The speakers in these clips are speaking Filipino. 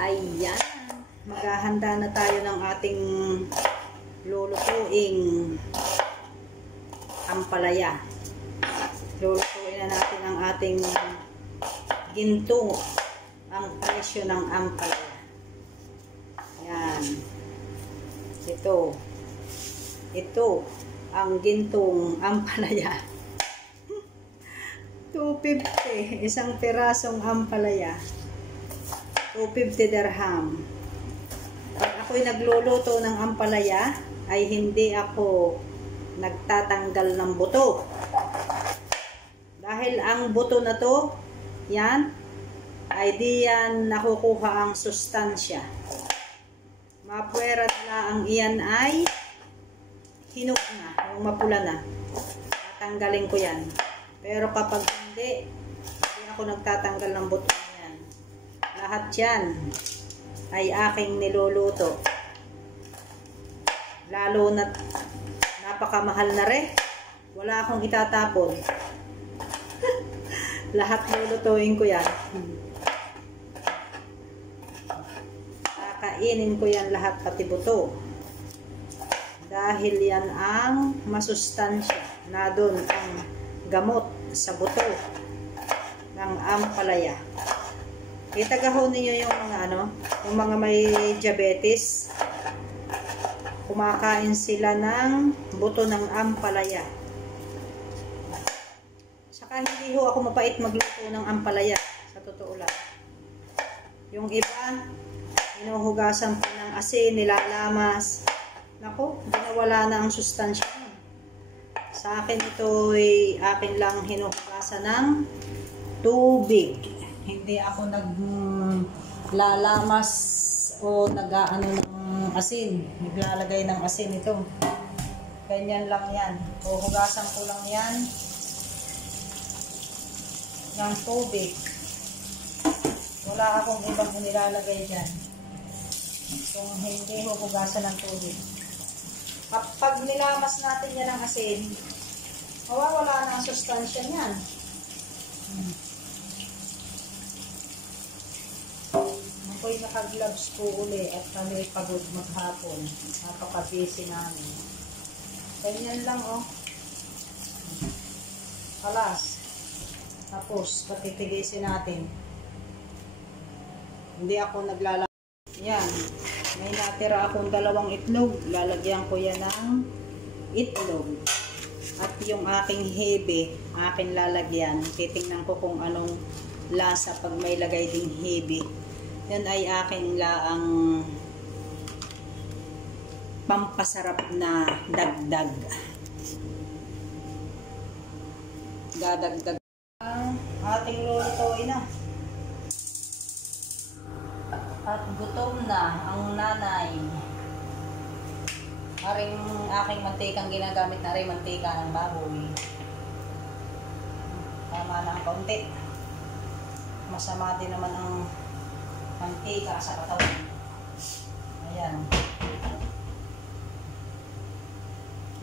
Ayan, maghahanda na tayo ng ating lulutuing ampalaya. Lulutuin na natin ang ating ginto, ang presyo ng ampalaya. Ayan. Ito ang gintong ampalaya. 250, isang pirasong ampalaya. 250 dirham. Pag ako'y nagluluto ng ampalaya, ay hindi ako nagtatanggal ng buto. Dahil ang buto na to, yan, ay di yan nakukuha ang sustansya. Mapwera na ang iyan ay hinug na, yung mapula na. Tatanggalin ko yan. Pero kapag hindi ako nagtatanggal ng buto na yan. Lahat yan ay aking niluluto. Lalo na napakamahal na rin. Wala akong itatapon. Lahat lulutuin ko yan. Kakainin ko yan lahat pati buto. Dahil yan ang masustansya na doon ang gamot sa buto ng ampalaya. Itagahon ninyo yung mga yung mga may diabetes. Kumakain sila ng buto ng ampalaya. Saka hindi ho ako mapait magluto ng ampalaya, sa totoo lang. Yung iba, hinuhugasan po ng asin, nilalamas. Naku, nawala na ang sustansya. Sa akin ito ay akin lang hinuhugasan ng tubig. Hindi ako naglalamas o nag-aano ng asin. Naglalagay ng asin ito. Ganyan lang yan. Huhugasan ko lang yan ng tubig. Wala akong ibang nilalagay dyan. Kung hindi huhugasan ng tubig. Kapag nilamas natin yan ng asin, mawawala na ang sustansya niyan. Ako'y naka-gloves po uli at kami pagod maghapon. Napaka-busy namin. Ganyan lang Alas. Tapos, patitigisin natin. Hindi ako naglalagay. Yan. May natira akong 2 itlog. Lalagyan ko yan ng itlog. At yung aking hebe, aking lalagyan. Titingnan ko kung anong lasa pag may lagay ding hebe. Yan ay aking laang pampasarap na dagdag. Dadagdag ang ating lulutuin na. At gutom na ang nanay. Aring aking mantikang ginagamit na rin mantika ng baboy. Tama na ang kaunti. Masama din naman ang mantika sa katawan. Ayan.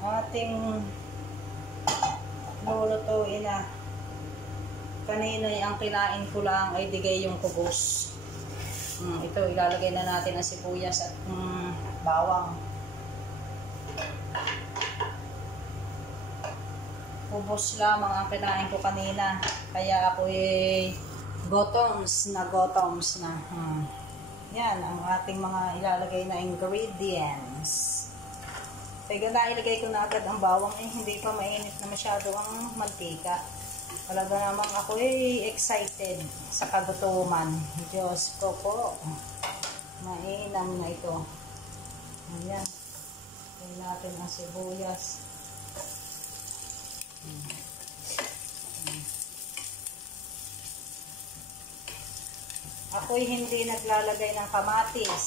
Ating lulutuin na. Kanina ang kinain ko lang ay digay yung kubos. Ito, ilalagay na natin ang sibuyas at bawang. Ubos lamang ang kinain ko kanina. Kaya ako gotoms na. Yan, ang ating mga ilalagay na ingredients. Kaya na ilagay ko na agad ang bawang. Hindi pa mainit na masyado ang mantika. Talaga naman ako excited sa kagutuman. Diyos ko po. Mainam na ito. Ayan. Lagyan natin ang sibuyas. Ako'y hindi naglalagay ng kamatis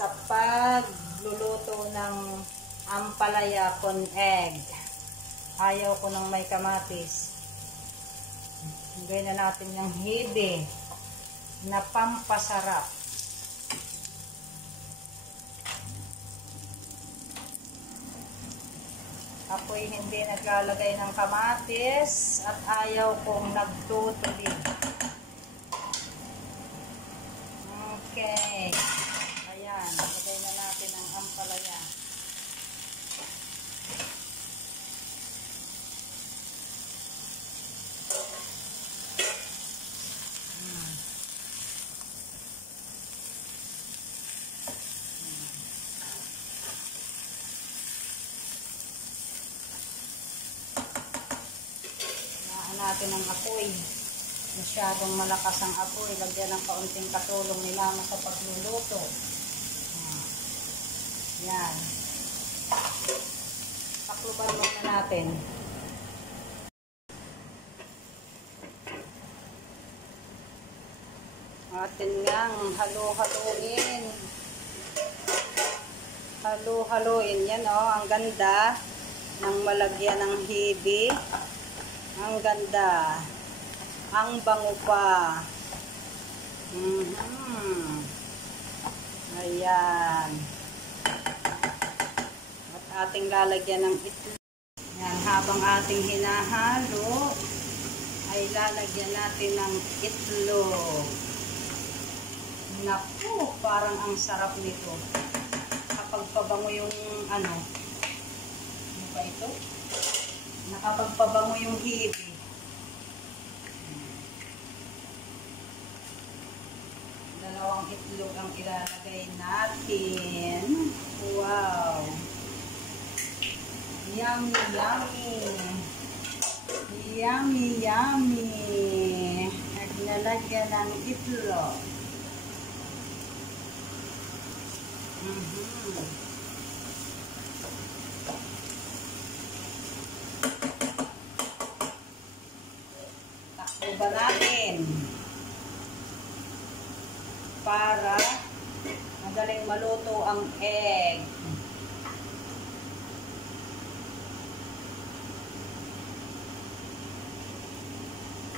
sa pagluluto ng ampalaya con egg. Ayaw ko ng may kamatis. Gawin na natin yung hebe na pampasarap. Ako'y hindi naglalagay ng kamatis at ayaw kong nagtutubig. Okay. natin ang apoy. Masyadong malakas ang apoy. Lagyan ng kaunting katulong ni mama sa pagluluto. Yan. Pakluban muna natin. Atin ngang halo-haloin. Halo-haloin. Yan ang ganda ng malagyan ng hibi. Ang ganda. Ang bango pa. Ayan. At ating lalagyan ng itlog. Yan, habang ating hinahalo, ay lalagyan natin ng itlog. Naku, parang ang sarap nito. Kapag pabango yung ano ba ito? Nakapagpabango yung hibi. Dalawang itlog ang ilalagay natin. Wow! Yummy, yummy! Yummy, yummy! Naglalagyan ng itlog. Takbo ba natin para madaling maluto ang egg.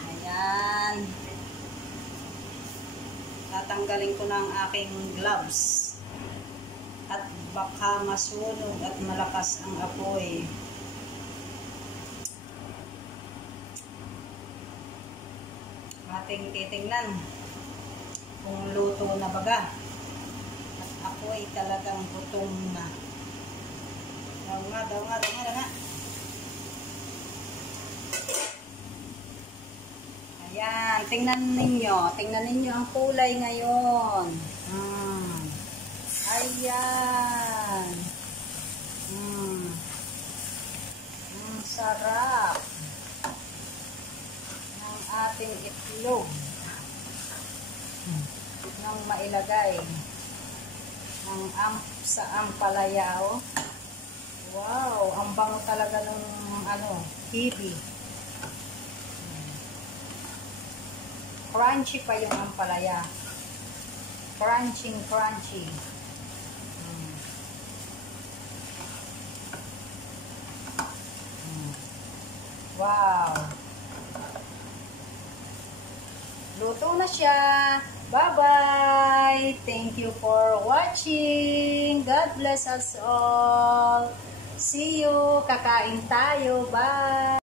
Ayan. Tatanggalin ko na ang aking gloves. At baka masunog at malakas ang apoy. Ating titingnan kung luto na baga. At apoy talagang gutom na. Daw nga. Ayan, tingnan ninyo ang kulay ngayon. Ayan. Ang sarap ng ating itlog nang mailagay sa ampalaya. Wow, ang bango talaga ng hibi. Crunchy pa yung ampalaya. Crunchy. Wow! Luto na siya. Bye-bye! Thank you for watching. God bless us all. See you. Kakain tayo. Bye!